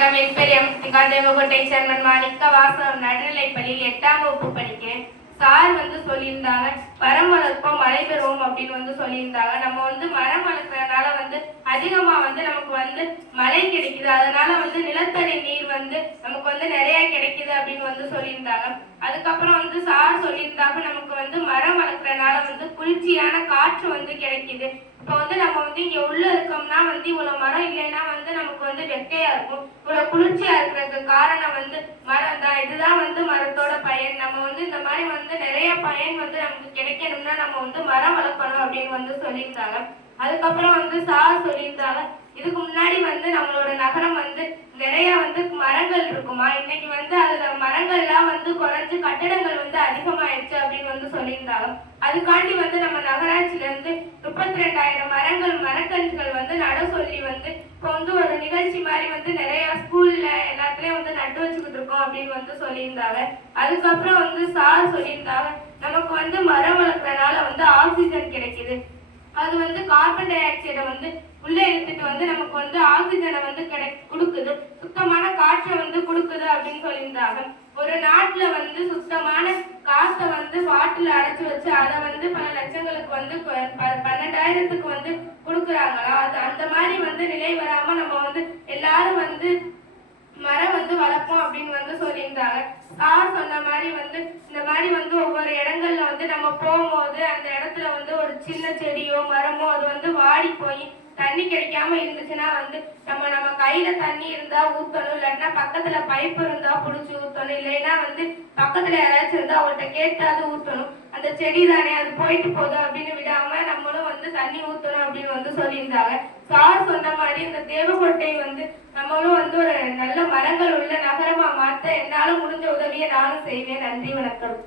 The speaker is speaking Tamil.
வணக்கம். என் பேர் தேவகோட்டை சேர்மன் மாணிக்க வாசம். நடுநிலைப்பள்ளியில் 8ஆம் வகுப்பு படிக்கிறேன். சார் சொல்லியிருந்தாங்க, மரம் வளர்ப்போம் மழை பெறுவோம் அப்படின்னு சொல்லியிருந்தாங்க. நம்ம மரம் வளர்க்கறதுனால அதிகமா நமக்கு மழை கிடைக்குது. அதனால நிலத்தடி நீர் நமக்கு நிறைய கிடைக்குது அப்படின்னு சொல்லியிருந்தாங்க. அதுக்கப்புறம் சார் சொல்லியிருந்தாங்க, நமக்கு மரம் வளர்க்கறதுனால குளிர்ச்சியான காற்று கிடைக்குது. இப்போ நம்ம இங்க உள்ள இருக்கோம்னா இவ்வளவு மரம் இல்லைன்னா நமக்கு வெக்கையா இருக்கும். இவ்வளவு குளிர்ச்சியா இருக்கிறதுக்கு காரணம் மரம் தான். இதுதான் மரத்தோட பயன். நம்ம இந்த மாதிரி நிறைய பயன் நமக்கு கிடைக்கணும்னா நம்ம மரம் வளர்க்கணும் அப்படின்னு சொல்லியிருந்தாங்க. அதுக்கப்புறம் சார் சொல்லியிருந்தாங்க, இதுக்கு முன்னாடி நம்மளோட நகரம் நிறைய மரங்கள் இருக்குமா, இன்னைக்கு அதுல மரங்கள்லாம் குறைஞ்சு கட்டடங்கள் அதிகமாயிடுச்சு அப்படின்னு சொல்லியிருந்தாங்க. அதுக்காண்டி நம்ம நகராட்சியில இருந்து 32,000 மரக்கன்றுகள் நட சொல்லி இப்போ ஒரு நிகழ்ச்சி மாதிரி நிறைய ஸ்கூல்ல எல்லாத்துலயும் நட்டு வச்சுக்கிட்டு இருக்கோம் அப்படின்னு சொல்லியிருந்தாங்க. அதுக்கப்புறம் சார் சொல்லியிருந்தாங்க, நமக்கு மரம் வளர்க்கறதுனால ஆக்சிஜன் கிடைக்குது. அது கார்பன் டை ஆக்சைடை உள்ள எடுத்துட்டு நமக்கு ஆக்சிஜனை கொடுக்குது, சுத்தமான காற்றை கொடுக்குது அப்படின்னு சொல்லியிருந்தாங்க. ஒரு நாட்டுல சுத்தமான காற்றை பாட்டில் அடைச்சு வச்சு அதை பல லட்சங்களுக்கு 12,000க்கு கொடுக்குறாங்களா. அது அந்த மாதிரி நிலை வராம நம்ம எல்லாரும் மரம் வளர்ப்போம் அப்படின்னு சொல்லியிருந்தாங்க. சார் சொன்ன மாதிரி இந்த மாதிரி ஒவ்வொரு இடங்கள்ல நம்ம போகும்போது அந்த இடத்துல ஒரு சின்ன செடியோ மரமோ அது வாடி போய் தண்ணி கிடைக்காம இருந்துச்சுன்னா நம்ம கையில தண்ணி இருந்தா ஊத்தணும், இல்லைன்னா பக்கத்துல பைப் இருந்தா புடிச்சு ஊத்தணும், இல்லைன்னா பக்கத்துல யாராச்சும் இருந்தா அவர்கிட்ட கேட்டாது ஊத்தணும். அந்த செடி தானே, அது போயிட்டு போதும் அப்படின்னு விடாம நம்மளும் தண்ணி ஊத்தணும் அப்படின்னு சொல்லியிருந்தாங்க. சார் சொன்ன மாதிரி இந்த தேவகோட்டை நம்மளும் ஒரு நல்ல மரங்கள் உள்ள நகரமா மாற்ற என்னால முடிஞ்ச உதவியை நானும் செய்வேன். நன்றி, வணக்கம்.